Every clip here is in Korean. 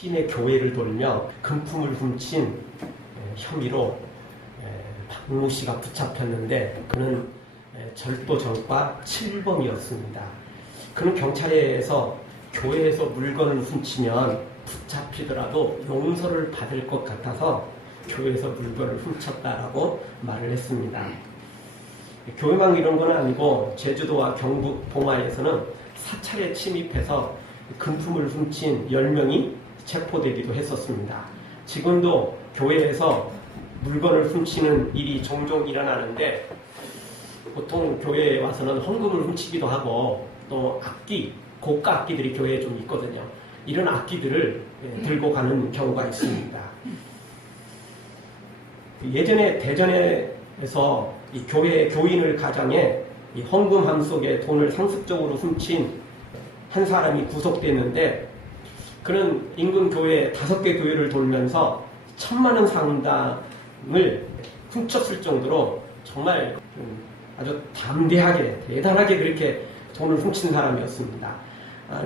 시내 교회를 돌며 금품을 훔친 혐의로 박모 씨가 붙잡혔는데 그는 절도전과 7범이었습니다. 그는 경찰에서 교회에서 물건을 훔치면 붙잡히더라도 용서를 받을 것 같아서 교회에서 물건을 훔쳤다라고 말을 했습니다. 교회만 이런 건 아니고 제주도와 경북 봉화에서는 사찰에 침입해서 금품을 훔친 10명이 체포되기도 했었습니다. 지금도 교회에서 물건을 훔치는 일이 종종 일어나는데 보통 교회에 와서는 헌금을 훔치기도 하고 또 악기, 고가 악기들이 교회에 좀 있거든요. 이런 악기들을 들고 가는 경우가 있습니다. 예전에 대전에서 이 교회 교인을 가장해 이 헌금함 속에 돈을 상습적으로 훔친 한 사람이 구속됐는데 그는 인근 교회 5개 교회를 돌면서 1,000만 원 상당을 훔쳤을 정도로 정말 아주 담대하게 대단하게 그렇게 돈을 훔친 사람이었습니다.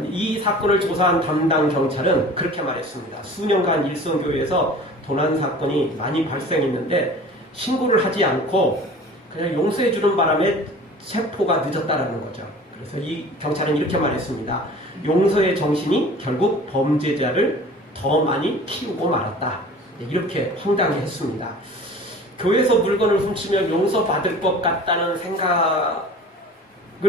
이 사건을 조사한 담당 경찰은 그렇게 말했습니다. 수년간 일선교회에서 도난 사건이 많이 발생했는데 신고를 하지 않고 그냥 용서해주는 바람에 체포가 늦었다라는 거죠. 그래서 이 경찰은 이렇게 말했습니다. 용서의 정신이 결국 범죄자를 더 많이 키우고 말았다. 이렇게 황당해했습니다. 교회에서 물건을 훔치면 용서받을 것 같다는 생각을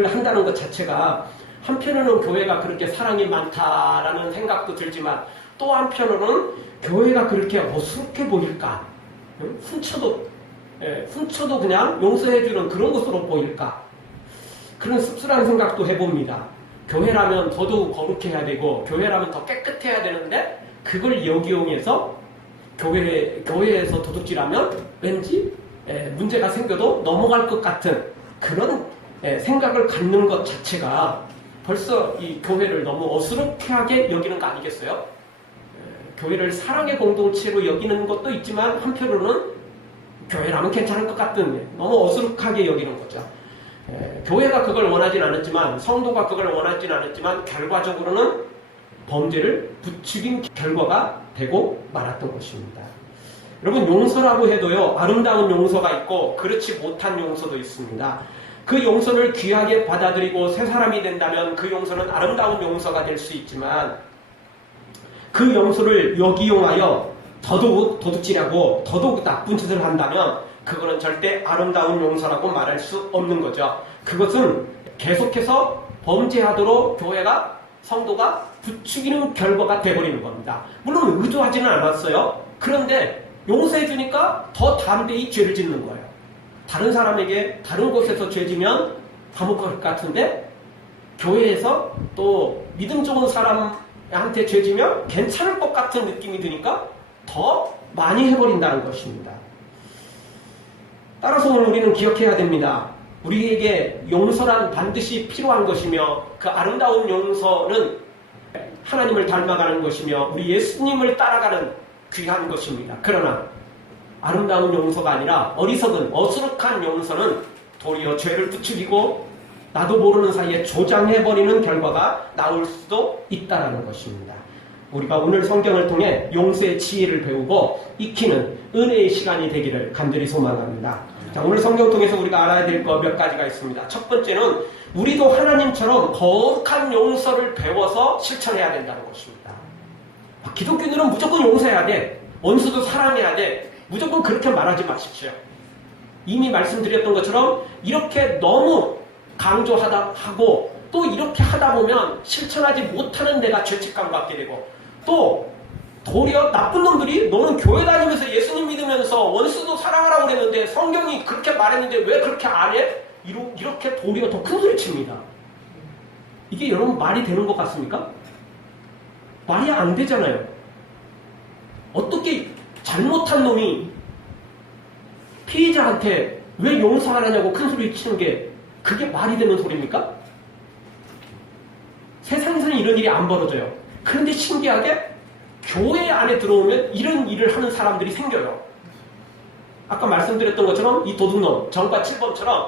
한다는 것 자체가 한편으로는 교회가 그렇게 사랑이 많다라는 생각도 들지만 또 한편으로는 교회가 그렇게 어수룩해 보일까? 훔쳐도 그냥 용서해주는 그런 것으로 보일까? 그런 씁쓸한 생각도 해봅니다. 교회라면 더더욱 거룩해야 되고 교회라면 더 깨끗해야 되는데 그걸 역이용해서 교회에서 도둑질하면 왠지 문제가 생겨도 넘어갈 것 같은 그런 생각을 갖는 것 자체가 벌써 이 교회를 너무 어수룩하게 여기는 거 아니겠어요? 교회를 사랑의 공동체로 여기는 것도 있지만 한편으로는 교회라면 괜찮을 것 같은 너무 어수룩하게 여기는 거죠. 교회가 그걸 원하진 않았지만 성도가 그걸 원하진 않았지만 결과적으로는 범죄를 부추긴 결과가 되고 말았던 것입니다. 여러분 용서라고 해도요 아름다운 용서가 있고 그렇지 못한 용서도 있습니다. 그 용서를 귀하게 받아들이고 새 사람이 된다면 그 용서는 아름다운 용서가 될 수 있지만 그 용서를 역이용하여 더더욱 도둑질하고 더더욱 나쁜 짓을 한다면 그거는 절대 아름다운 용서라고 말할 수 없는 거죠. 그것은 계속해서 범죄하도록 교회가 성도가 부추기는 결과가 돼버리는 겁니다. 물론 의도하지는 않았어요. 그런데 용서해 주니까 더 담대히 죄를 짓는 거예요. 다른 사람에게 다른 곳에서 죄 지면 감옥 갈 것 같은데 교회에서 또 믿음 좋은 사람한테 죄 지면 괜찮을 것 같은 느낌이 드니까 더 많이 해버린다는 것입니다. 따라서 오늘 우리는 기억해야 됩니다. 우리에게 용서란 반드시 필요한 것이며 그 아름다운 용서는 하나님을 닮아가는 것이며 우리 예수님을 따라가는 귀한 것입니다. 그러나 아름다운 용서가 아니라 어리석은 어수룩한 용서는 도리어 죄를 부추기고 나도 모르는 사이에 조장해버리는 결과가 나올 수도 있다는 것입니다. 우리가 오늘 성경을 통해 용서의 지혜를 배우고 익히는 은혜의 시간이 되기를 간절히 소망합니다. 자, 오늘 성경 통해서 우리가 알아야 될 거 몇 가지가 있습니다. 첫 번째는 우리도 하나님처럼 거룩한 용서를 배워서 실천해야 된다는 것입니다. 기독교인들은 무조건 용서해야 돼. 원수도 사랑해야 돼. 무조건 그렇게 말하지 마십시오. 이미 말씀드렸던 것처럼 이렇게 너무 강조하고 또 이렇게 하다 보면 실천하지 못하는 데가 죄책감 갖게 되고 또 도리어 나쁜 놈들이 너는 교회 다니면서 예수님 믿으면서 원수도 사랑하라고 그랬는데 성경이 그렇게 말했는데 왜 그렇게 안 해? 이렇게 도리어 더 큰 소리 칩니다. 이게 여러분 말이 되는 것 같습니까? 말이 안 되잖아요. 어떻게 잘못한 놈이 피해자한테 왜 용서 안 하냐고 큰 소리 치는 게 그게 말이 되는 소리입니까? 세상에서는 이런 일이 안 벌어져요. 그런데 신기하게 교회 안에 들어오면 이런 일을 하는 사람들이 생겨요. 아까 말씀드렸던 것처럼 이 도둑놈, 전과 7범처럼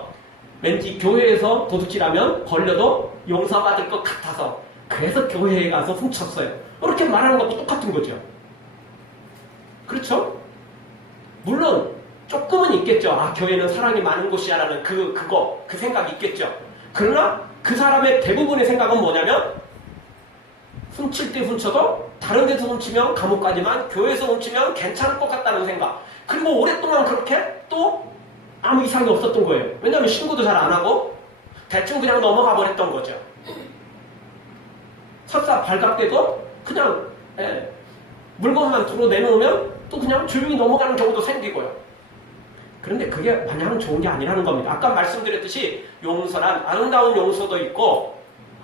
왠지 교회에서 도둑질하면 걸려도 용서받을 것 같아서 그래서 교회에 가서 훔쳤어요. 이렇게 말하는 것도 똑같은 거죠. 그렇죠? 물론 조금은 있겠죠. 아, 교회는 사랑이 많은 곳이야라는 그 생각이 있겠죠. 그러나 그 사람의 대부분의 생각은 뭐냐면 훔칠 때 훔쳐도 다른 데서 훔치면 감옥 가지만 교회에서 훔치면 괜찮을 것 같다는 생각. 그리고 오랫동안 그렇게 또 아무 이상이 없었던 거예요. 왜냐하면 신고도 잘 안 하고 대충 그냥 넘어가 버렸던 거죠. 설사 발각돼도 그냥 물건만 들어 내놓으면 또 그냥 조용히 넘어가는 경우도 생기고요. 그런데 그게 마냥 좋은 게 아니라는 겁니다. 아까 말씀드렸듯이 용서란 아름다운 용서도 있고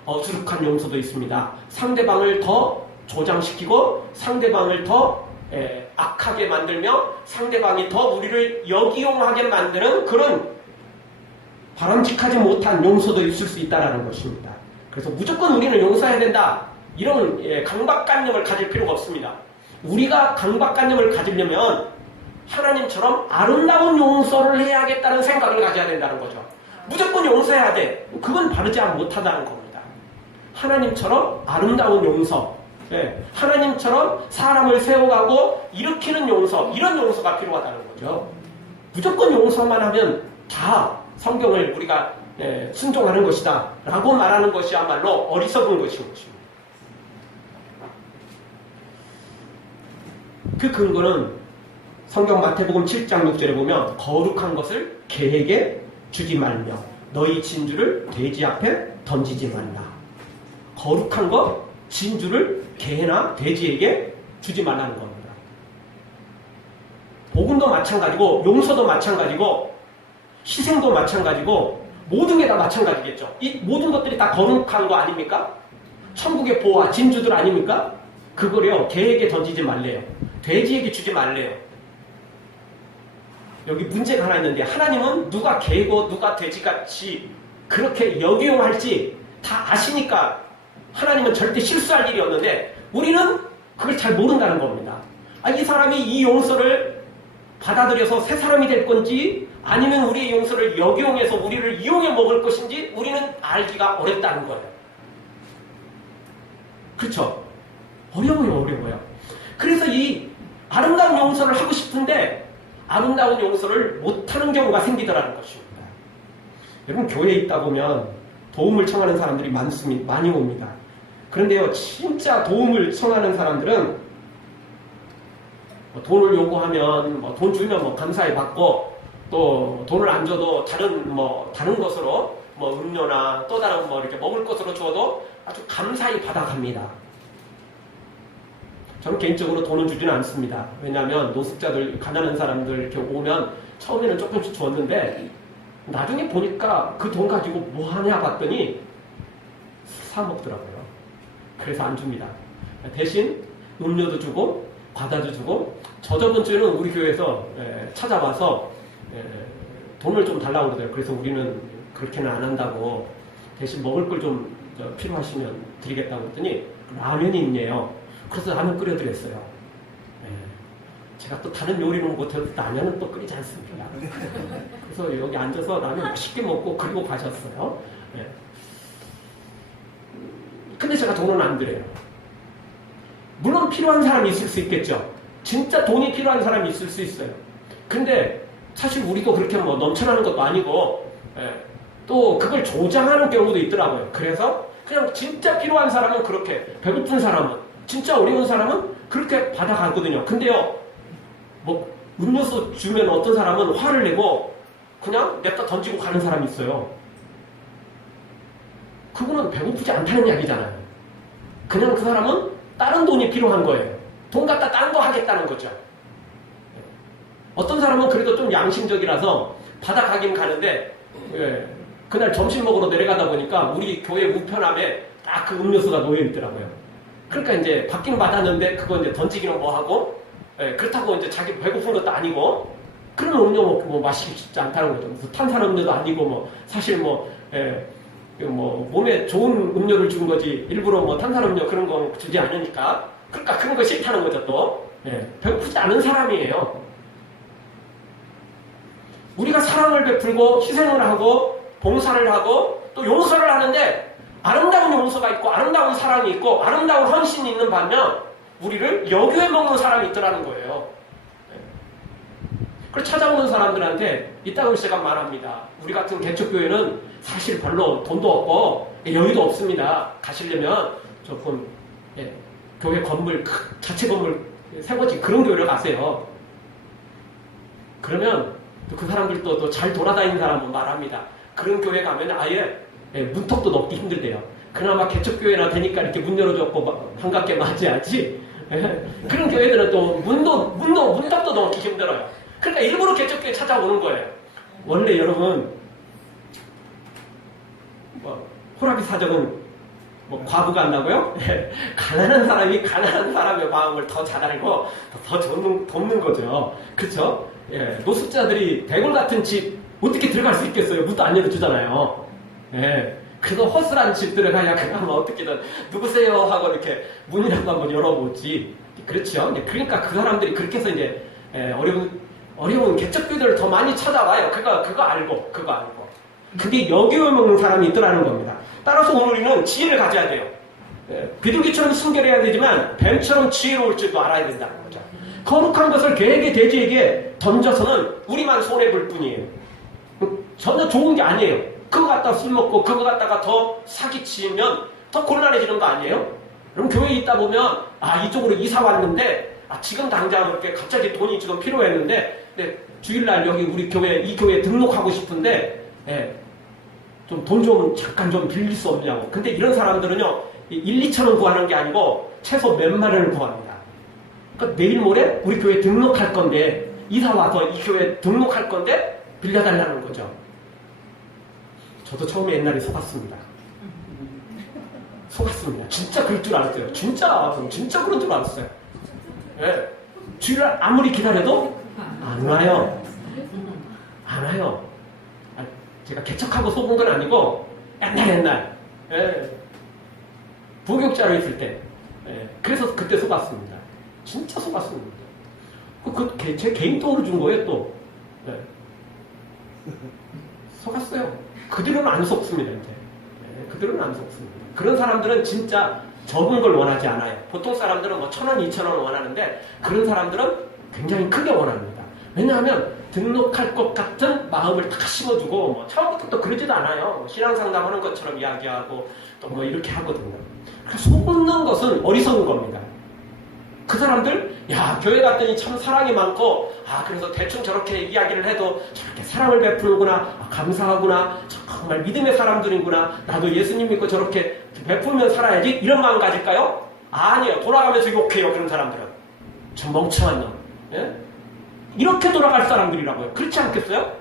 어수룩한 용서도 있습니다. 상대방을 더 조장시키고 상대방을 더 악하게 만들며 상대방이 더 우리를 역이용하게 만드는 그런 바람직하지 못한 용서도 있을 수 있다는 것입니다. 그래서 무조건 우리는 용서해야 된다. 이런 강박관념을 가질 필요가 없습니다. 우리가 강박관념을 가지려면 하나님처럼 아름다운 용서를 해야겠다는 생각을 가져야 된다는 거죠. 무조건 용서해야 돼. 그건 바르지 못하다는 겁니다. 하나님처럼 아름다운 용서, 하나님처럼 사람을 세워가고 일으키는 용서, 이런 용서가 필요하다는 거죠. 무조건 용서만 하면 다 성경을 우리가 순종하는 것이다 라고 말하는 것이야말로 어리석은 것인 것입니다. 그 근거는 성경 마태복음 7장 6절에 보면 거룩한 것을 개에게 주지 말며 너희 진주를 돼지 앞에 던지지 말라. 거룩한 것, 진주를 개나 돼지에게 주지 말라는 겁니다. 복음도 마찬가지고 용서도 마찬가지고 희생도 마찬가지고 모든 게 다 마찬가지겠죠. 이 모든 것들이 다 거룩한 거 아닙니까? 천국의 보화, 진주들 아닙니까? 그거를요, 개에게 던지지 말래요. 돼지에게 주지 말래요. 여기 문제가 하나 있는데 하나님은 누가 개고 누가 돼지같이 그렇게 역이용할지 다 아시니까 하나님은 절대 실수할 일이 없는데 우리는 그걸 잘 모른다는 겁니다. 이 사람이 이 용서를 받아들여서 새 사람이 될 건지 아니면 우리의 용서를 역이용해서 우리를 이용해 먹을 것인지 우리는 알기가 어렵다는 거예요. 그렇죠? 어려워요. 그래서 이 아름다운 용서를 하고 싶은데 아름다운 용서를 못하는 경우가 생기더라는 것입니다. 여러분 교회에 있다 보면 도움을 청하는 사람들이 많이 옵니다. 그런데요, 진짜 도움을 청하는 사람들은 돈을 요구하면 돈 주면 감사히 받고 또 돈을 안 줘도 다른 것으로 음료나 또 다른 이렇게 먹을 것으로 주어도 아주 감사히 받아갑니다. 저는 개인적으로 돈은 주지는 않습니다. 왜냐하면 노숙자들, 가난한 사람들 이렇게 오면 처음에는 조금씩 줬는데 나중에 보니까 그 돈 가지고 뭐 하냐 봤더니 사 먹더라고요. 그래서 안 줍니다. 대신 음료도 주고 과자도 주고 저번 주에는 우리 교회에서 찾아와서 돈을 좀 달라고 그러더라고요. 그래서 우리는 그렇게는 안 한다고 대신 먹을 걸 좀 필요하시면 드리겠다고 했더니 라면이 있네요. 그래서 라면 끓여드렸어요. 제가 또 다른 요리는 못해도 라면은 또 끓이지 않습니다. 그래서 여기 앉아서 라면 맛있게 먹고 그리고 가셨어요. 근데 제가 돈은 안 드려요. 물론 필요한 사람이 있을 수 있겠죠. 진짜 돈이 필요한 사람이 있을 수 있어요. 근데 사실 우리도 그렇게 넘쳐나는 것도 아니고 또 그걸 조장하는 경우도 있더라고요. 그래서 그냥 진짜 필요한 사람은 그렇게, 배고픈 사람은, 진짜 어려운 사람은 그렇게 받아가거든요. 근데요, 음료수 주면 어떤 사람은 화를 내고 그냥 냅다 던지고 가는 사람이 있어요. 그거는 배고프지 않다는 이야기잖아요. 그냥 그 사람은 다른 돈이 필요한 거예요. 돈 갖다 딴 거 하겠다는 거죠. 어떤 사람은 그래도 좀 양심적이라서 받아가긴 가는데 그날 점심 먹으러 내려가다 보니까 우리 교회 우편함에 딱 그 음료수가 놓여 있더라고요. 그러니까 이제 받긴 받았는데 그거 이제 던지기는 뭐하고 그렇다고 이제 자기 배고픈 것도 아니고 그런 음료 먹고 마시기 쉽지 않다는 거죠. 무슨 탄산음료도 아니고 사실 몸에 좋은 음료를 준 거지 일부러 탄산음료 그런 거 주지 않으니까 그러니까 그런 거 싫다는 거죠. 또 배고프지 않은 사람이에요. 우리가 사랑을 베풀고 희생을 하고 봉사를 하고 또 용서를 하는데 아름다운 용서가 있고 아름다운 사랑이 있고 아름다운 헌신이 있는 반면 우리를 여교에 먹는 사람이 있더라는 거예요. 그래서 찾아오는 사람들한테 이따금 제가 말합니다. 우리 같은 개척교회는 사실 별로 돈도 없고 여유도 없습니다. 가시려면 조금 교회 건물 자체 건물 세워지 그런 교회를 가세요. 그러면 그 사람들도 또 잘 돌아다니는 사람은 말합니다. 그런 교회 가면 아예 문턱도 넘기 힘들대요. 그나마 개척교회나 되니까 이렇게 문 열어줬고 반갑게 맞이하지. 그런 교회들은 또 문턱도 넘기 힘들어요. 그러니까 일부러 개척교회 찾아오는 거예요. 원래 여러분 호라비 사정은 과부가 한다고요? 가난한 사람이 가난한 사람의 마음을 더 잘 알고 더 돕는 거죠. 그렇죠? 노숙자들이 대골 같은 집 어떻게 들어갈 수 있겠어요? 문도 안 열어주잖아요. 그래서 허술한 집 들어가야 그냥 어떻게든 누구세요? 하고 이렇게 문이라도 한번 열어보지. 그렇죠? 그러니까 그 사람들이 그렇게 해서 이제 어려운 개척교회들을 더 많이 찾아와요. 그거 알고. 그게 여교에 먹는 사람이 있더라는 겁니다. 따라서 우리는 지혜를 가져야 돼요. 비둘기처럼 순결해야 되지만 뱀처럼 지혜로울 줄도 알아야 된다는 거죠. 거룩한 것을 개에게 돼지에게 던져서는 우리만 손해볼 뿐이에요. 전혀 좋은 게 아니에요. 그거 갖다가 술 먹고 그거 갖다가 더 사기치면 더 곤란해지는 거 아니에에 그럼 교회에 있다 보면 이쪽으로 이사 왔는데 지금 당장 이렇게 갑자기 돈이 지금 필요했는데 주일날 여기 우리 이 교회에 등록하고 싶은데 좀 돈 좀 잠깐 좀 빌릴 수 없냐고. 근데 이런 사람들은요 1, 2천원 구하는 게 아니고 최소 몇만 원을 구합니다. 그러니까 내일 모레 우리 교회에 등록할 건데 이사 와서 이 교회에 등록할 건데 빌려달라는 거죠. 저도 처음에 옛날에 속았습니다. 진짜 그럴 줄 알았어요. 진짜 그런 줄 알았어요. 주일날 아무리 기다려도 안 와요. 제가 개척하고 속은 건 아니고 옛날 부교육자로 있을 때 그래서 그때 속았습니다. 진짜 속았습니다. 제 개인 돈으로 준 거예요 또. 속았어요. 그들은 안 속습니다. 이제. 그들은 안 속습니다. 그런 사람들은 진짜 적은 걸 원하지 않아요. 보통 사람들은 1,000원, 2,000원을 원하는데 그런 사람들은 굉장히 크게 원합니다. 왜냐하면 등록할 것 같은 마음을 다 심어두고 처음부터 또 그러지도 않아요. 신앙상담하는 것처럼 이야기하고 또 이렇게 하거든요. 속는 것은 어리석은 겁니다. 그 사람들 교회 갔더니 참 사랑이 많고 그래서 대충 저렇게 이야기를 해도 저렇게 사랑을 베푸는구나, 감사하구나, 정말 믿음의 사람들이구나, 나도 예수님 믿고 저렇게 베풀면 살아야지, 이런 마음 가질까요? 아니에요. 돌아가면서 욕해요. 그런 사람들은 저 멍청한 놈. 이렇게 돌아갈 사람들이라고요. 그렇지 않겠어요?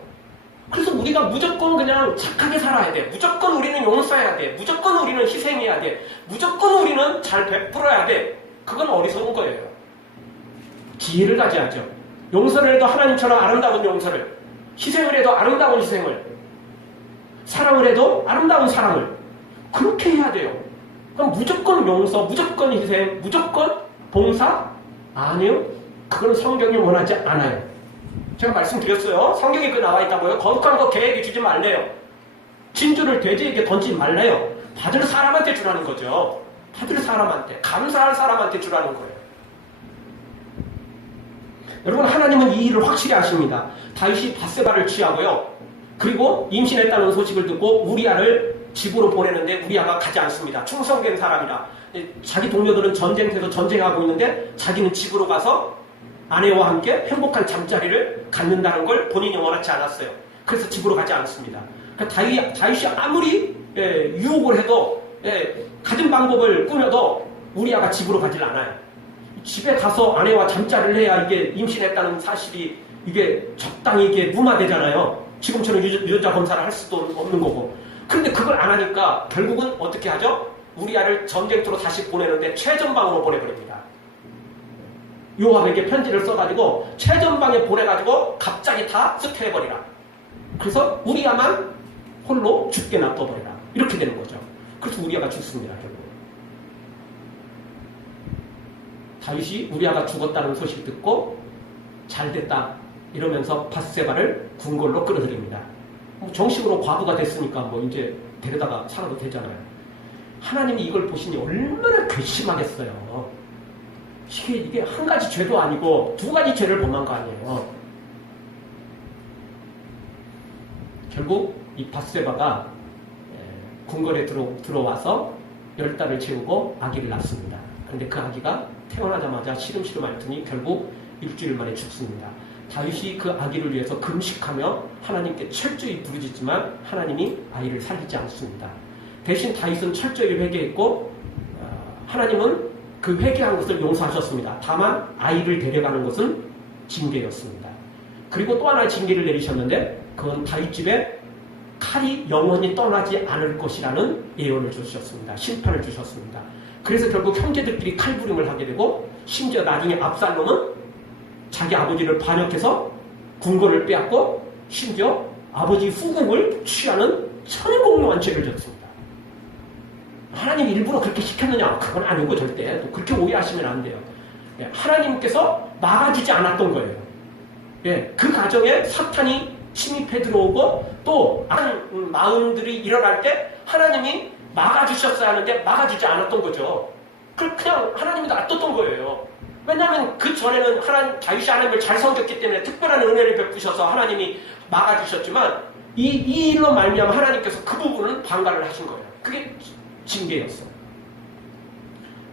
그래서 우리가 무조건 그냥 착하게 살아야 돼. 무조건 우리는 용서해야 돼. 무조건 우리는 희생해야 돼. 무조건 우리는 잘 베풀어야 돼. 그건 어리석은 거예요. 지혜를 가져야죠. 용서를 해도 하나님처럼 아름다운 용서를, 희생을 해도 아름다운 희생을, 사랑을 해도 아름다운 사랑을, 그렇게 해야 돼요. 그럼 무조건 용서, 무조건 희생, 무조건 봉사? 아니요. 그건 성경이 원하지 않아요. 제가 말씀드렸어요. 성경에 그 나와 있다고요. 거룩한 거 개에게 주지 말래요. 진주를 돼지에게 던지지 말래요. 받을 사람한테 주라는 거죠. 받을 사람한테, 감사할 사람한테 주라는 거예요. 여러분, 하나님은 이 일을 확실히 아십니다. 다윗이 밧세바를 취하고요. 그리고 임신했다는 소식을 듣고 우리아를 집으로 보내는데 우리아가 가지 않습니다. 충성된 사람이라. 자기 동료들은 전쟁터에서 전쟁하고 있는데 자기는 집으로 가서 아내와 함께 행복한 잠자리를 갖는다는 걸 본인이 원하지 않았어요. 그래서 집으로 가지 않습니다. 그러니까 다윗이 아무리 유혹을 해도 가진 방법을 꾸며도 우리아가 집으로 가질 않아요. 집에 가서 아내와 잠자리를 해야 이게 임신했다는 사실이 이게 적당히 이게 무마되잖아요. 지금처럼 유전자 검사를 할 수도 없는 거고. 그런데 그걸 안 하니까 결국은 어떻게 하죠? 우리아를 전쟁터로 다시 보내는데 최전방으로 보내버립니다. 요압에게 편지를 써가지고 최전방에 보내가지고 갑자기 다 습퇴해버리라. 그래서 우리아만 홀로 죽게 놔둬버리라. 이렇게 되는 거죠. 그래서 우리아가 죽습니다. 결국. 다윗이 우리아가 죽었다는 소식을 듣고 잘됐다 이러면서 밧세바를 궁궐로 끌어들입니다. 정식으로 과부가 됐으니까 이제 데려다가 살아도 되잖아요. 하나님이 이걸 보시니 얼마나 괘씸하겠어요. 이게 한 가지 죄도 아니고 두 가지 죄를 범한 거 아니에요. 결국 이 밧세바가 궁궐에 들어와서 10달을 채우고 아기를 낳습니다. 그런데 그 아기가 태어나자마자 시름시름 앓더니 결국 일주일 만에 죽습니다. 다윗이 그 아기를 위해서 금식하며 하나님께 철저히 부르짖지만 하나님이 아이를 살리지 않습니다. 대신 다윗은 철저히 회개했고 하나님은 그 회개한 것을 용서하셨습니다. 다만 아이를 데려가는 것은 징계였습니다. 그리고 또 하나의 징계를 내리셨는데 그건 다윗 집에 칼이 영원히 떠나지 않을 것이라는 예언을 주셨습니다. 심판을 주셨습니다. 그래서 결국 형제들끼리 칼부림을 하게 되고 심지어 나중에 압살롬은 자기 아버지를 반역해서 궁궐을 빼앗고 심지어 아버지 후궁을 취하는 천인공노한 죄를 졌습니다. 하나님이 일부러 그렇게 시켰느냐? 그건 아니고 절대 또 그렇게 오해하시면 안 돼요. 하나님께서 막아주지 않았던 거예요. 그 과정에 사탄이 침입해 들어오고 또 마음들이 일어날 때 하나님이 막아주셨어야 하는데 막아주지 않았던 거죠. 그냥 하나님이 놔뒀던 거예요. 왜냐하면 그 전에는 다윗이 하나님을 잘 섬겼기 때문에 특별한 은혜를 베푸셔서 하나님이 막아주셨지만 이 일로 말미암아 하나님께서 그 부분은 방관을 하신 거예요. 그게 징계였어.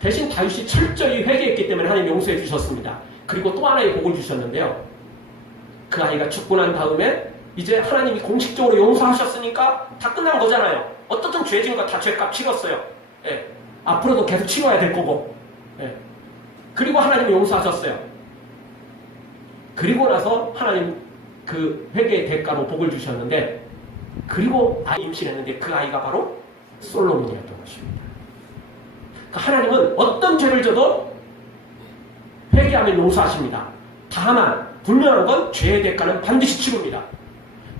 대신 다윗이 철저히 회개했기 때문에 하나님 용서해 주셨습니다. 그리고 또 하나의 복을 주셨는데요. 그 아이가 죽고 난 다음에 이제 하나님이 공식적으로 용서하셨으니까 다 끝난 거잖아요. 어떻든 죄진 거 다 죄값 치렀어요. 앞으로도 계속 치러야 될 거고. 그리고 하나님이 용서하셨어요. 그리고 나서 하나님 그 회개의 대가로 복을 주셨는데 그리고 아이 임신했는데 그 아이가 바로 솔로몬이었던 것입니다. 그러니까 하나님은 어떤 죄를 져도 회개하면 용서하십니다. 다만 분명한 건 죄의 대가는 반드시 치릅니다.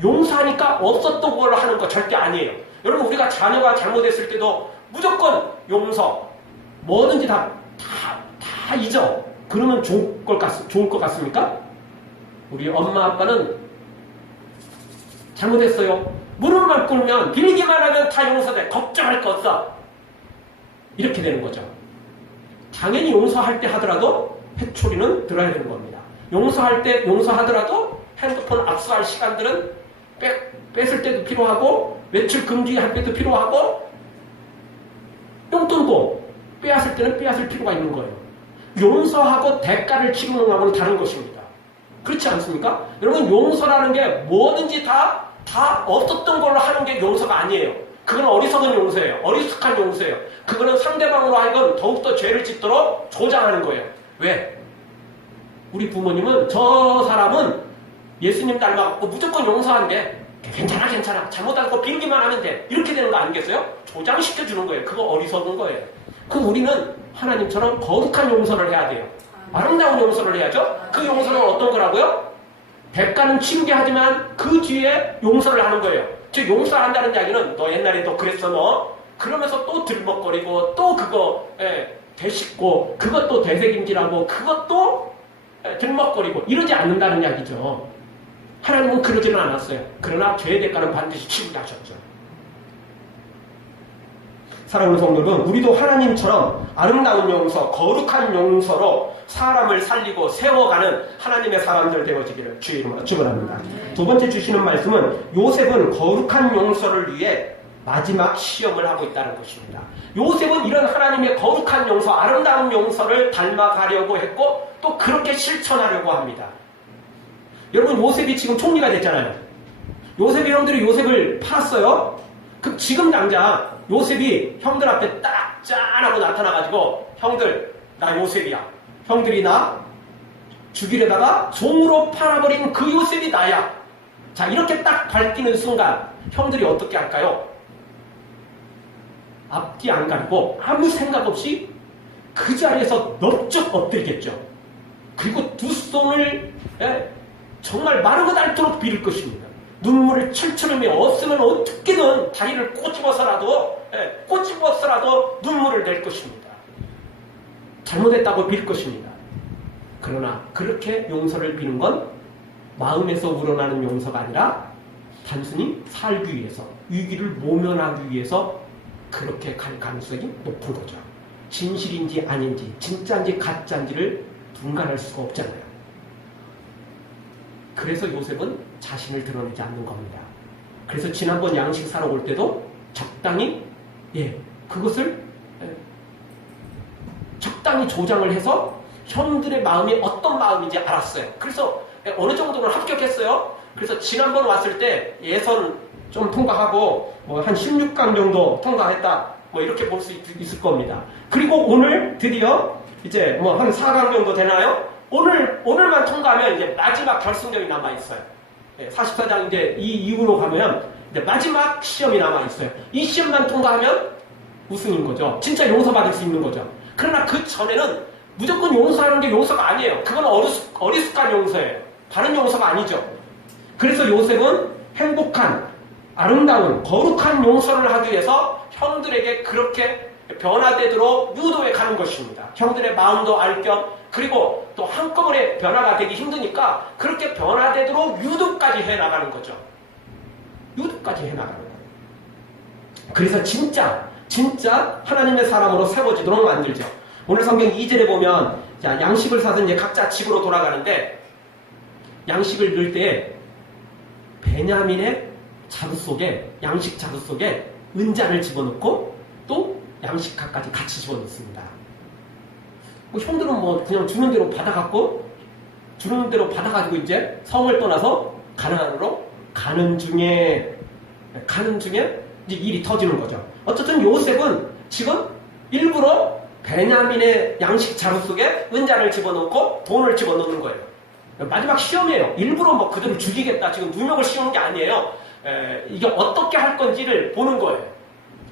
용서하니까 없었던 걸 하는 거 절대 아니에요. 여러분 우리가 자녀가 잘못했을 때도 무조건 용서 뭐든지 다 잊어. 그러면 좋을 것 같습니까? 우리 엄마 아빠는 잘못했어요. 무릎만 꿇으면 빌기만 하면 다 용서돼. 걱정할 거 없어. 이렇게 되는 거죠. 당연히 용서할 때 하더라도 회초리는 들어야 되는 겁니다. 용서할 때 용서하더라도 핸드폰 압수할 시간들은 뺐을 때도 필요하고 외출 금지할 때도 필요하고 용돈도 빼앗을 때는 빼앗을 필요가 있는 거예요. 용서하고 대가를 치르는 거하고는 다른 것입니다. 그렇지 않습니까? 여러분 용서라는 게 뭐든지 다 없었던 걸로 하는 게 용서가 아니에요. 그건 어리석은 용서예요. 어리숙한 용서예요. 그거는 상대방으로 하여금 더욱더 죄를 짓도록 조장하는 거예요. 왜? 우리 부모님은 저 사람은 예수님 닮아갖고 무조건 용서한대. 괜찮아. 잘못한 거 빌기만 하면 돼. 이렇게 되는 거 아니겠어요? 조장시켜주는 거예요. 그거 어리석은 거예요. 그럼 우리는 하나님처럼 거룩한 용서를 해야 돼요. 아름다운 용서를 해야죠. 그 용서는 어떤 거라고요? 대가는 징계하지만 그 뒤에 용서를 하는 거예요. 즉 용서한다는 이야기는 너 옛날에 너 그랬어 너. 그러면서 또 들먹거리고 또 그거 되씹고 그것도 되새김질하고 그것도 들먹거리고 이러지 않는다는 이야기죠. 하나님은 그러지는 않았어요. 그러나 죄의 대가는 반드시 치르게 하셨죠. 사랑하는 성도 여러분, 우리도 하나님처럼 아름다운 용서, 거룩한 용서로 사람을 살리고 세워가는 하나님의 사람들 되어지기를 주의 이름으로 축원합니다. 두 번째 주시는 말씀은 요셉은 거룩한 용서를 위해 마지막 시험을 하고 있다는 것입니다. 요셉은 이런 하나님의 거룩한 용서, 아름다운 용서를 닮아가려고 했고 또 그렇게 실천하려고 합니다. 여러분 요셉이 지금 총리가 됐잖아요. 요셉이 형들이 요셉을 팔았어요. 그럼 지금 당장 요셉이 형들 앞에 딱 짠하고 나타나가지고 형들 나 요셉이야. 형들이 나 죽이려다가 종으로 팔아버린 그 요셉이 나야. 자 이렇게 딱 밝히는 순간 형들이 어떻게 할까요? 앞뒤 안 가리고 아무 생각 없이 그 자리에서 넙죽 엎드리겠죠. 그리고 두 손을 정말 마르고 닳도록 빌을 것입니다. 눈물을 철철 흘며 없으면 어떻게든 다리를 꼬집어서라도 눈물을 낼 것입니다. 잘못했다고 빌 것입니다. 그러나 그렇게 용서를 비는 건 마음에서 우러나는 용서가 아니라 단순히 살기 위해서 위기를 모면하기 위해서 그렇게 갈 가능성이 높은 거죠. 진실인지 아닌지, 진짜인지 가짜인지를 분간할 수가 없잖아요. 그래서 요셉은 자신을 드러내지 않는 겁니다. 그래서 지난번 양식 사러 올 때도 적당히 그것을 적당히 조장을 해서 형들의 마음이 어떤 마음인지 알았어요. 그래서 어느 정도는 합격했어요. 그래서 지난번 왔을 때 예선 좀 통과하고 한 16강 정도 통과했다. 이렇게 볼 수 있을 겁니다. 그리고 오늘 드디어 이제 한 4강 정도 되나요? 오늘만 통과하면 이제 마지막 결승전이 남아있어요. 44장 이제 이 이후로 가면 이제 마지막 시험이 남아있어요. 이 시험만 통과하면 우승인 거죠. 진짜 용서받을 수 있는 거죠. 그러나 그 전에는 무조건 용서하는 게 용서가 아니에요. 그건 어리숙한 용서예요. 바른 용서가 아니죠. 그래서 요셉은 행복한, 아름다운, 거룩한 용서를 하기 위해서 형들에게 그렇게 변화되도록 유도해 가는 것입니다. 형들의 마음도 알 겸, 그리고 또 한꺼번에 변화가 되기 힘드니까 그렇게 변화되도록 유도까지 해 나가는 거죠. 유도까지 해 나가는 거예요. 그래서 진짜 하나님의 사람으로 세워지도록 만들죠. 오늘 성경 2절에 보면 양식을 사서 이제 각자 집으로 돌아가는데 양식을 넣을 때 베냐민의 자루 속에, 양식 자루 속에 은자를 집어넣고 또 양식칼까지 같이 집어넣습니다. 형들은 그냥 주는 대로 받아갖고 주는 대로 받아가지고 이제 성을 떠나서 가나안으로 가는 중에 이제 일이 터지는 거죠. 어쨌든 요셉은 지금 일부러 베냐민의 양식 자루 속에 은자를 집어넣고 돈을 집어넣는 거예요. 마지막 시험이에요. 일부러 그들을 죽이겠다, 지금 누명을 씌우는 게 아니에요. 이게 어떻게 할 건지를 보는 거예요.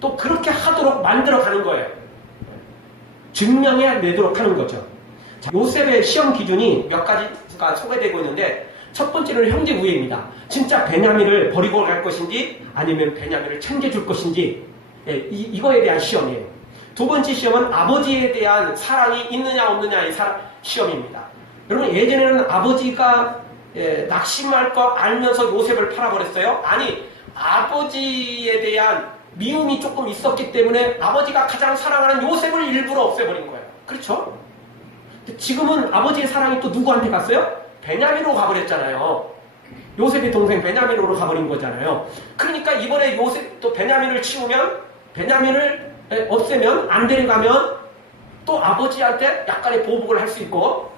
또 그렇게 하도록 만들어 가는 거예요. 증명해 내도록 하는 거죠. 자, 요셉의 시험 기준이 몇 가지가 소개되고 있는데, 첫 번째는 형제 우애입니다. 진짜 베냐민을 버리고 갈 것인지 아니면 베냐민을 챙겨줄 것인지, 이거에 대한 시험이에요. 두 번째 시험은 아버지에 대한 사랑이 있느냐 없느냐의 시험입니다. 여러분, 예전에는 아버지가 낙심할 거 알면서 요셉을 팔아버렸어요? 아니, 아버지에 대한 미움이 조금 있었기 때문에 아버지가 가장 사랑하는 요셉을 일부러 없애버린 거예요. 그렇죠? 지금은 아버지의 사랑이 또 누구한테 갔어요? 베냐민으로 가버렸잖아요. 요셉의 동생 베냐민으로 가버린 거잖아요. 그러니까 이번에 요셉 또 베냐민을 치우면, 베냐민을 없애면, 안 데려가면 또 아버지한테 약간의 보복을 할 수 있고,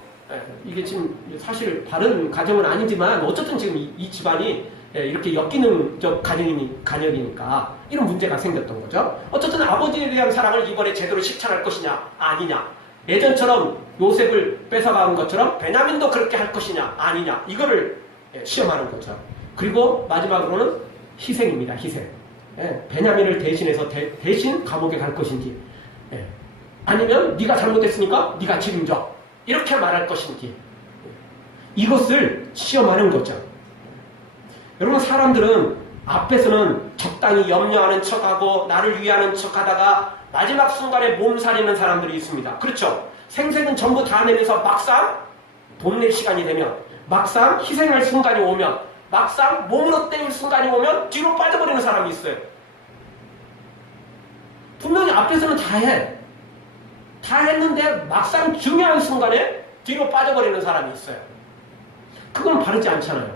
이게 지금 사실 바른 가정은 아니지만 어쨌든 지금 이 집안이 이렇게 엮이는 가정이니까 이런 문제가 생겼던 거죠. 어쨌든 아버지에 대한 사랑을 이번에 제대로 실천할 것이냐 아니냐, 예전처럼 요셉을 뺏어가는 것처럼 베냐민도 그렇게 할 것이냐 아니냐, 이거를 시험하는 거죠. 그리고 마지막으로는 희생입니다. 희생. 베냐민을 대신해서 대신 감옥에 갈 것인지, 아니면 네가 잘못했으니까 네가 책임져, 이렇게 말할 것인지, 이것을 시험하는 거죠. 여러분, 사람들은 앞에서는 적당히 염려하는 척하고 나를 위하는 척하다가 마지막 순간에 몸살이는 사람들이 있습니다. 그렇죠? 생색은 전부 다 내면서 막상 돈 낼 시간이 되면, 막상 희생할 순간이 오면, 막상 몸으로 때릴 순간이 오면 뒤로 빠져버리는 사람이 있어요. 분명히 앞에서는 다 했는데 막상 중요한 순간에 뒤로 빠져버리는 사람이 있어요. 그건 바르지 않잖아요.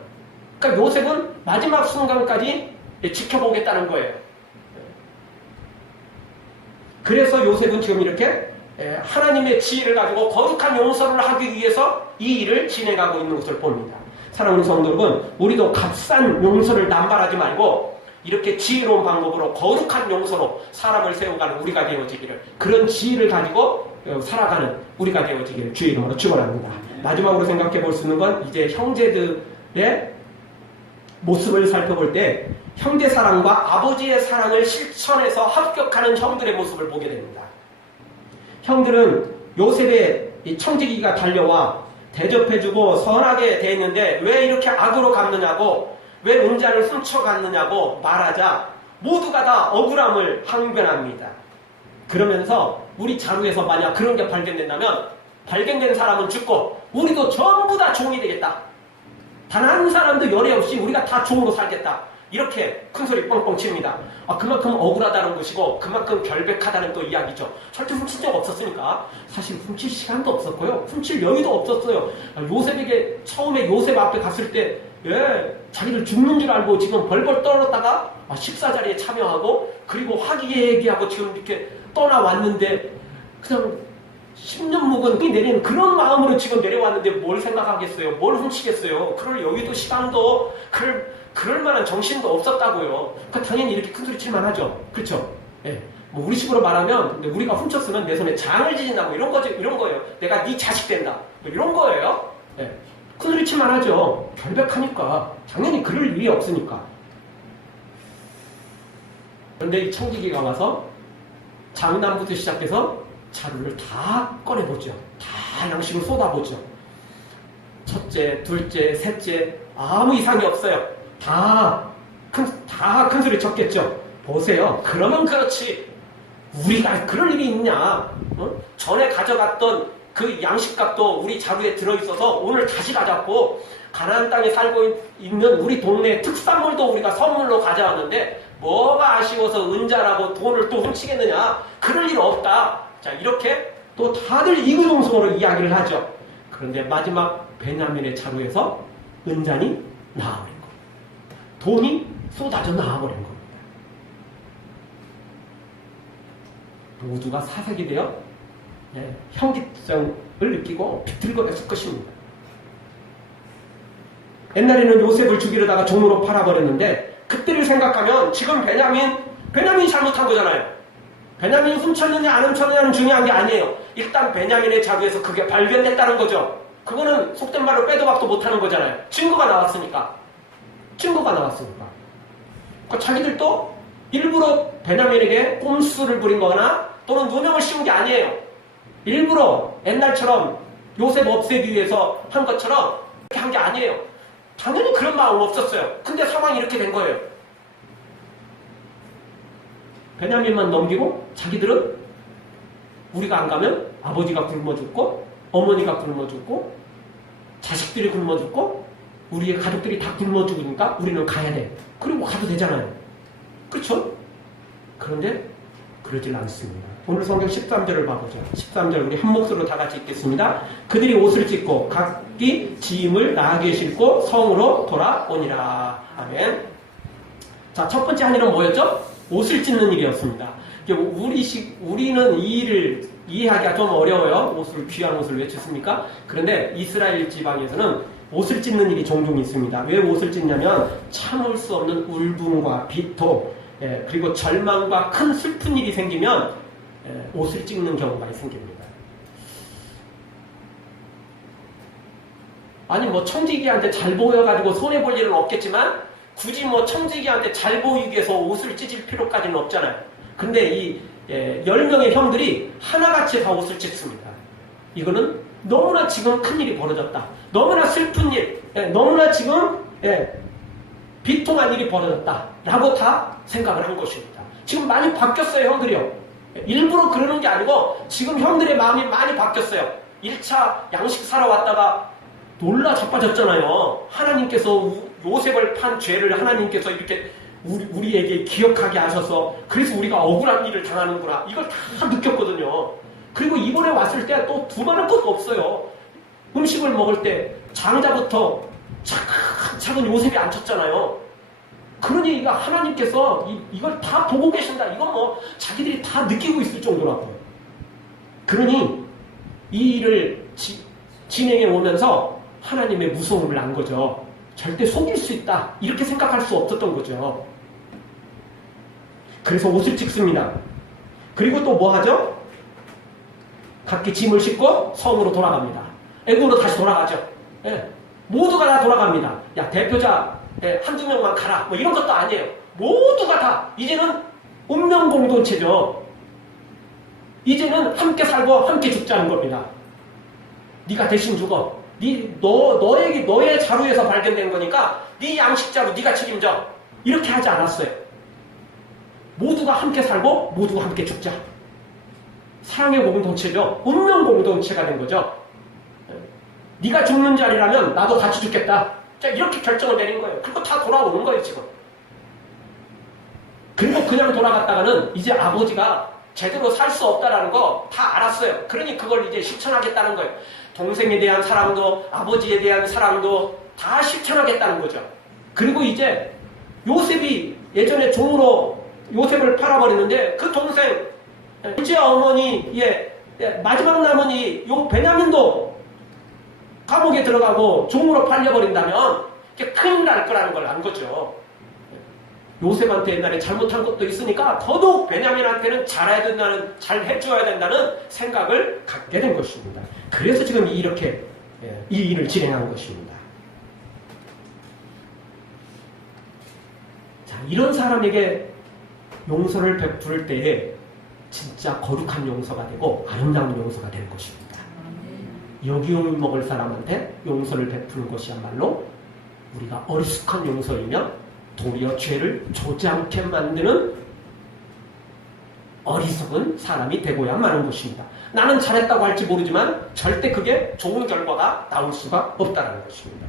그러니까 요셉은 마지막 순간까지 지켜보겠다는 거예요. 그래서 요셉은 지금 이렇게 하나님의 지혜를 가지고 거룩한 용서를 하기 위해서 이 일을 진행하고 있는 것을 봅니다. 사랑하는 성도 여러분, 우리도 값싼 용서를 남발하지 말고 이렇게 지혜로운 방법으로 거룩한 용서로 사람을 세워가는 우리가 되어지기를, 그런 지혜를 가지고 살아가는 우리가 되어지기를 주의 이름으로 축원합니다. 마지막으로 생각해 볼 수 있는 건 이제 형제들의 모습을 살펴볼 때 형제 사랑과 아버지의 사랑을 실천해서 합격하는 형들의 모습을 보게 됩니다. 형들은 요셉의 이 청지기가 달려와 대접해주고 선하게 대했는데 왜 이렇게 악으로 갚느냐고, 왜 은자를 훔쳐갔느냐고 말하자 모두가 다 억울함을 항변합니다. 그러면서 우리 자루에서 만약 그런 게 발견된다면 발견된 사람은 죽고 우리도 전부 다 종이 되겠다. 단 한 사람도 열애 없이 우리가 다 종으로 살겠다. 이렇게 큰소리 뻥뻥 칩니다. 그만큼 억울하다는 것이고 그만큼 결백하다는 또 이야기죠. 절대 훔친 적 없었으니까. 사실 훔칠 시간도 없었고요. 훔칠 여유도 없었어요. 요셉에게 처음에 요셉 앞에 갔을 때 자기들 죽는 줄 알고 지금 벌벌 떨었다가 식사 자리에 참여하고 그리고 화기애애기하고 지금 이렇게 떠나왔는데 그냥 10년 묵은 이 내리는 그런 마음으로 지금 내려왔는데 뭘 생각하겠어요? 뭘 훔치겠어요? 그럴 여유도 시간도 그럴 만한 정신도 없었다고요. 그러니까 당연히 이렇게 큰소리 칠만 하죠. 그렇죠? 예. 뭐 우리 식으로 말하면 우리가 훔쳤으면 내 손에 장을 지진다고 이런 거죠. 이런 거예요. 내가 네 자식 된다. 뭐 이런 거예요. 예. 큰소리 칠만 하죠. 결백하니까. 당연히 그럴 일이 없으니까. 그런데 이 청지기가 와서 장남부터 시작해서 자루를 다 꺼내보죠. 다 양식을 쏟아보죠. 첫째, 둘째, 셋째 아무 이상이 없어요. 다 큰 소리 쳤겠죠. 보세요. 그러면 그렇지. 우리가 그럴 일이 있냐. 전에 가져갔던 그 양식값도 우리 자루에 들어있어서 오늘 다시 가져왔고 가나안 땅에 살고 있는 우리 동네 특산물도 우리가 선물로 가져왔는데 뭐가 아쉬워서 은자라고 돈을 또 훔치겠느냐. 그럴 일 없다. 자, 이렇게 또 다들 이구동성으로 이야기를 하죠. 그런데 마지막 베냐민의 자루에서 은잔이 나와버린 겁니다. 돈이 쏟아져 나와버린 겁니다. 모두가 사색이 되어 현기증을 느끼고 비틀거렸을 것입니다. 옛날에는 요셉을 죽이려다가 종으로 팔아버렸는데 그때를 생각하면 지금 베냐민이 잘못한 거잖아요. 베냐민이 훔쳤느냐 안 훔쳤느냐는 중요한 게 아니에요. 일단 베냐민의 자루에서 그게 발견됐다는 거죠. 그거는 속된 말로 빼도 박도 못하는 거잖아요. 증거가 나왔으니까. 그러니까 자기들도 일부러 베냐민에게 꼼수를 부린 거나 또는 누명을 씌운 게 아니에요. 일부러 옛날처럼 요셉 없애기 위해서 한 것처럼 그렇게 한 게 아니에요. 당연히 그런 마음 없었어요. 근데 상황이 이렇게 된 거예요. 베냐민만 넘기고 자기들은 우리가 안 가면 아버지가 굶어 죽고 어머니가 굶어 죽고 자식들이 굶어 죽고 우리의 가족들이 다 굶어 죽으니까 우리는 가야 돼. 그리고 가도 되잖아요. 그렇죠? 그런데 그러질 않습니다. 오늘 성경 13절을 봐보죠. 13절 우리 한 목소리로 다 같이 읽겠습니다. 그들이 옷을 찢고 각기 짐을 나귀에 싣고 성으로 돌아오니라. 아멘. 자, 첫 번째 한 일은 뭐였죠? 옷을 찢는 일이었습니다. 우리는 이 일을 이해하기가 좀 어려워요. 귀한 옷을 왜 찢습니까? 그런데 이스라엘 지방에서는 옷을 찢는 일이 종종 있습니다. 왜 옷을 찢냐면 참을 수 없는 울분과 비통, 그리고 절망과 큰 슬픈 일이 생기면 옷을 찢는 경우가 생깁니다. 아니 뭐 청지기한테 잘 보여가지고 손해볼 일은 없겠지만 굳이 뭐 청지기한테 잘 보이기 위해서 옷을 찢을 필요까지는 없잖아요. 근데 이 10명의 형들이 하나같이 다 옷을 찢습니다. 이거는 너무나 지금 큰일이 벌어졌다. 너무나 슬픈 일, 너무나 지금 비통한 일이 벌어졌다. 라고 다 생각을 한 것입니다. 지금 많이 바뀌었어요, 형들이요. 일부러 그러는 게 아니고 지금 형들의 마음이 많이 바뀌었어요. 1차 양식 사러 왔다가 놀라 자빠졌잖아요. 하나님께서 요셉을 판 죄를 하나님께서 이렇게 우리에게 기억하게 하셔서 그래서 우리가 억울한 일을 당하는구나. 이걸 다 느꼈거든요. 그리고 이번에 왔을 때 또 두말할 것도 없어요. 음식을 먹을 때 장자부터 차근차근 요셉이 앉혔잖아요. 그러니 이거 하나님께서 이걸 다 보고 계신다. 이건 뭐 자기들이 다 느끼고 있을 정도라고요. 그러니 이 일을 진행해 오면서 하나님의 무서움을 안 거죠. 절대 속일 수 있다. 이렇게 생각할 수 없었던 거죠. 그래서 옷을 찢습니다. 그리고 또 뭐 하죠? 각기 짐을 싣고 성으로 돌아갑니다. 애굽으로 다시 돌아가죠. 모두가 다 돌아갑니다. 야, 대표자 한두 명만 가라. 뭐 이런 것도 아니에요. 모두가 다 이제는 운명 공동체죠. 이제는 함께 살고 함께 죽자는 겁니다. 네가 대신 죽어. 너의 자루에서 발견된 거니까 네 양식 자루 네가 책임져. 이렇게 하지 않았어요. 모두가 함께 살고 모두가 함께 죽자. 사랑의 공동체죠. 운명 공동체가 된 거죠. 네가 죽는 자리라면 나도 같이 죽겠다. 자, 이렇게 결정을 내린 거예요. 그리고 다 돌아오는 거예요, 지금. 그냥 돌아갔다가는 이제 아버지가 제대로 살 수 없다라는 거 다 알았어요. 그러니 그걸 이제 실천하겠다는 거예요. 동생에 대한 사랑도 아버지에 대한 사랑도 다 실천하겠다는 거죠. 그리고 이제 요셉이 예전에 종으로 요셉을 팔아버렸는데 그 동생 이제 어머니의 마지막 남은 요 베냐민도 감옥에 들어가고 종으로 팔려버린다면 큰일 날 거라는 걸 안 거죠. 요셉한테 옛날에 잘못한 것도 있으니까 더더욱 베냐민한테는 잘 해줘야 된다는 생각을 갖게 된 것입니다. 그래서 지금 이렇게 이 일을 진행한 것입니다. 자, 이런 사람에게 용서를 베풀 때에 진짜 거룩한 용서가 되고 아름다운 용서가 되는 것입니다. 여기용 먹을 사람한테 용서를 베푸는 것이야말로 우리가 어리숙한 용서이며 도리어 죄를 좇지 않게 만드는 어리석은 사람이 되고야 마는 것입니다. 나는 잘했다고 할지 모르지만 절대 그게 좋은 결과가 나올 수가 없다는 것입니다.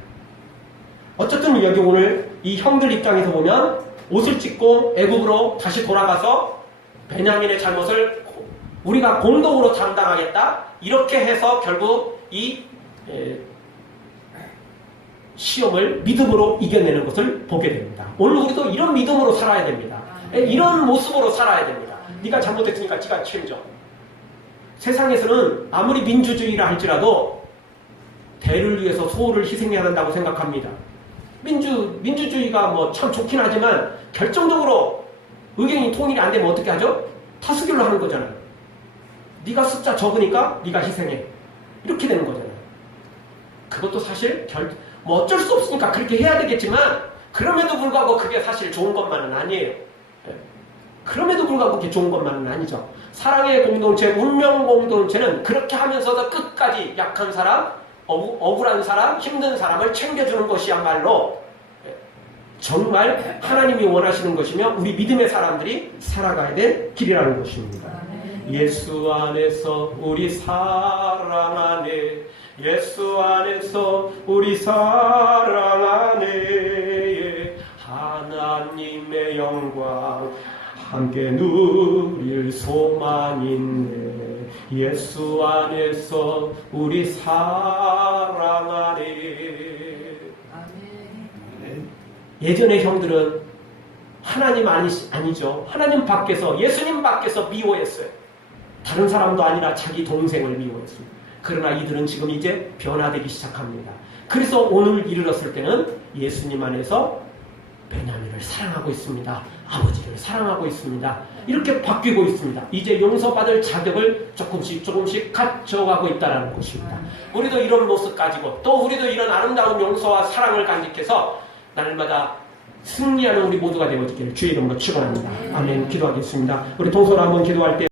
어쨌든 여기 오늘 이 형들 입장에서 보면 옷을 찢고 애굽으로 다시 돌아가서 베냐민의 잘못을 우리가 공동으로 담당하겠다 이렇게 해서 결국 이 시험을 믿음으로 이겨내는 것을 보게 됩니다. 오늘 우리도 이런 믿음으로 살아야 됩니다. 이런 모습으로 살아야 됩니다. 네가 잘못했으니까 네가 책임져. 세상에서는 아무리 민주주의라 할지라도 대를 위해서 소를 희생해야 한다고 생각합니다. 민주주의가 뭐 참 좋긴 하지만 결정적으로 의견이 통일이 안 되면 어떻게 하죠? 다수결로 하는 거잖아요. 네가 숫자 적으니까 네가 희생해. 이렇게 되는 거잖아요. 그것도 사실 뭐 어쩔 수 없으니까 그렇게 해야 되겠지만 그럼에도 불구하고 그게 사실 좋은 것만은 아니에요. 그럼에도 불구하고 그게 좋은 것만은 아니죠. 사랑의 공동체, 운명 공동체는 그렇게 하면서도 끝까지 약한 사람, 억울한 사람, 힘든 사람을 챙겨주는 것이야말로 정말 하나님이 원하시는 것이며 우리 믿음의 사람들이 살아가야 될 길이라는 것입니다. 예수 안에서 우리 사랑 안에 예수 안에서 우리 사랑 안에 하나님의 영광 함께 누릴 소망 있네. 예수 안에서 우리 사랑 안에. 예전의 형들은 하나님 아니죠. 하나님 밖에서 예수님 밖에서 미워했어요. 다른 사람도 아니라 자기 동생을 미워했습니다. 그러나 이들은 지금 이제 변화되기 시작합니다. 그래서 오늘 이르렀을 때는 예수님 안에서 베냐민을 사랑하고 있습니다. 아버지를 사랑하고 있습니다. 이렇게 바뀌고 있습니다. 이제 용서받을 자격을 조금씩 갖춰가고 있다는 것입니다. 우리도 이런 모습 가지고 또 우리도 이런 아름다운 용서와 사랑을 간직해서 날마다 승리하는 우리 모두가 되어지기를 주의 이름으로 축원합니다. 아멘. 기도하겠습니다. 우리 동서로 한번 기도할 때